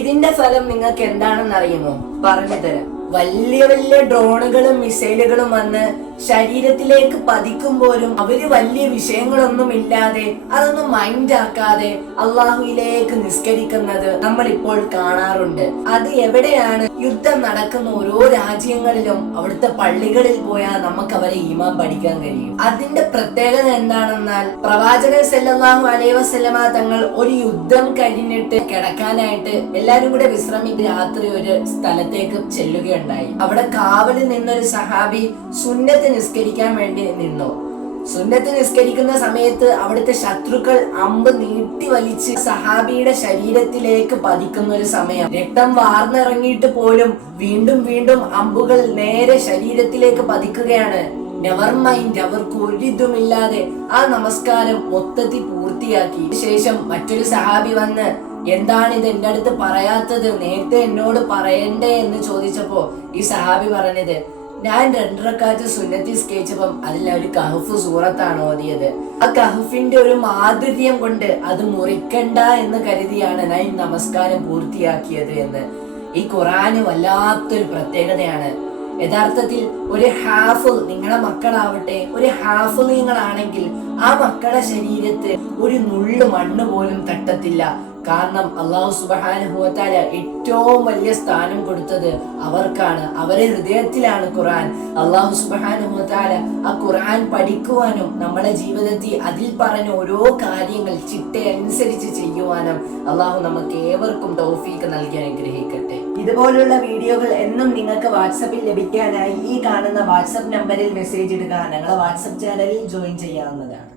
ഇതിന്റെ ഫലം നിങ്ങൾക്ക് എന്താണെന്ന് അറിയുമോ? പറഞ്ഞു തരാം. വലിയ വലിയ ഡ്രോണുകളും മിസൈലുകളും വന്ന് ശരീരത്തിലേക്ക് പതിക്കുമ്പോഴും അവര് വലിയ വിഷയങ്ങളൊന്നും ഇല്ലാതെ അതൊന്നും മൈൻഡ് ആക്കാതെ അള്ളാഹുവിലേക്ക് നിസ്കരിക്കുന്നത് നമ്മൾ ഇപ്പോൾ കാണാറുണ്ട്. അത് എവിടെയാണ്? യുദ്ധം നടക്കുന്ന ഓരോ രാജ്യങ്ങളിലും അവിടുത്തെ പള്ളികളിൽ പോയാൽ നമുക്ക് അവരെ ഈമാൻ പഠിക്കാൻ കഴിയും. അതിന്റെ പ്രത്യേകത എന്താണെന്നാൽ പ്രവാചകൻ സല്ലല്ലാഹു അലൈഹി വസല്ലമ തങ്ങൾ ഒരു യുദ്ധം കഴിഞ്ഞിട്ട് കിടക്കാനായിട്ട് എല്ലാരും കൂടെ വിശ്രമിച്ച് രാത്രി ഒരു സ്ഥലത്തേക്ക് ചെല്ലുകയുണ്ടായി. അവിടെ കാവലിൽ നിന്നൊരു സഹാബി സുന്നത്ത് നിസ്കരിക്കാൻ വേണ്ടി നിന്നു. സുന്നത്ത് നിസ്കരിക്കുന്ന സമയത്ത് അവിടുത്തെ ശത്രുക്കൾ അമ്പ് നീട്ടി വലിച്ച് സഹാബിയുടെ ശരീരത്തിലേക്ക് പതിക്കുന്ന ഒരു സമയം. രക്തം വാർന്നിറങ്ങിയിട്ട് പോലും വീണ്ടും വീണ്ടും അമ്പുകൾ നേരെ ശരീരത്തിലേക്ക് പതിക്കുകയാണ്. നെവർ മൈൻഡ്, അവർക്ക് ഒരിതുമില്ലാതെ ആ നമസ്കാരം മൊത്തത്തിൽ പൂർത്തിയാക്കി. ശേഷം മറ്റൊരു സഹാബി വന്ന്, എന്താണിത് എന്റെ അടുത്ത് പറയാത്തത്, നേരത്തെ എന്നോട് പറയണ്ടേ എന്ന് ചോദിച്ചപ്പോ ഈ സഹാബി പറഞ്ഞത്, ഞാൻ 2 റക്അത്ത് സുന്നത്ത് നിസ്കരിച്ചപ്പം അതിൽ ഒരു കഹഫ് സൂറത്താണ് ഓതിയത്. ആ കഹഫിന്റെ ഒരു മാധുര്യം കൊണ്ട് അത് മുറിക്കണ്ട എന്ന് കരുതിയാണ് ഞാൻ നമസ്കാരം പൂർത്തിയാക്കിയത് എന്ന്. ഈ ഖുർആന് വല്ലാത്തൊരു പ്രത്യേകതയാണ്. യഥാർത്ഥത്തിൽ ഒരു ഹാഫിൾ, നിങ്ങളുടെ മക്കളാവട്ടെ, ഒരു ഹാഫിളീങ്ങളാണെങ്കിൽ ആ മക്കളുടെ ശരീരത്ത് ഒരു നുള്ളു മണ്ണ് പോലും തട്ടത്തില്ല. കാരണം അല്ലാഹു സുബ്ഹാനഹു വ തആല ഏറ്റവും വലിയ സ്ഥാനം കൊടുത്തത് അവർക്കാണ്. അവരെ ഹൃദയത്തിലാണ് ഖുർആൻ. അല്ലാഹു സുബ്ഹാനഹു വ തആല ആ ഖുർആൻ പഠിക്കുവാനും നമ്മുടെ ജീവിതത്തിൽ അതിൽ പറഞ്ഞ ഓരോ കാര്യങ്ങൾ ചിട്ടയനുസരിച്ച് ചെയ്യുവാനും അല്ലാഹു നമുക്ക് ഏവർക്കും തൗഫീഖ് നൽകി അനുഗ്രഹിക്കട്ടെ. ഇതുപോലുള്ള വീഡിയോകൾ എന്നും നിങ്ങൾക്ക് വാട്സാപ്പിൽ ലഭിക്കാനായി ഈ കാണുന്ന വാട്സാപ്പ് നമ്പറിൽ മെസ്സേജ് ഇടുക. ഞങ്ങളെ വാട്സാപ്പ് ചാനലിൽ ജോയിൻ ചെയ്യാവുന്നതാണ്.